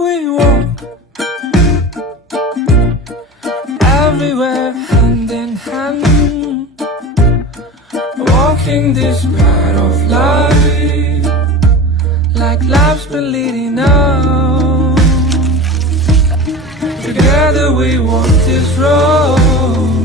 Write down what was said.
we walk everywhere hand in hand, walking this path of life like life's been leading us. Together we walk this road.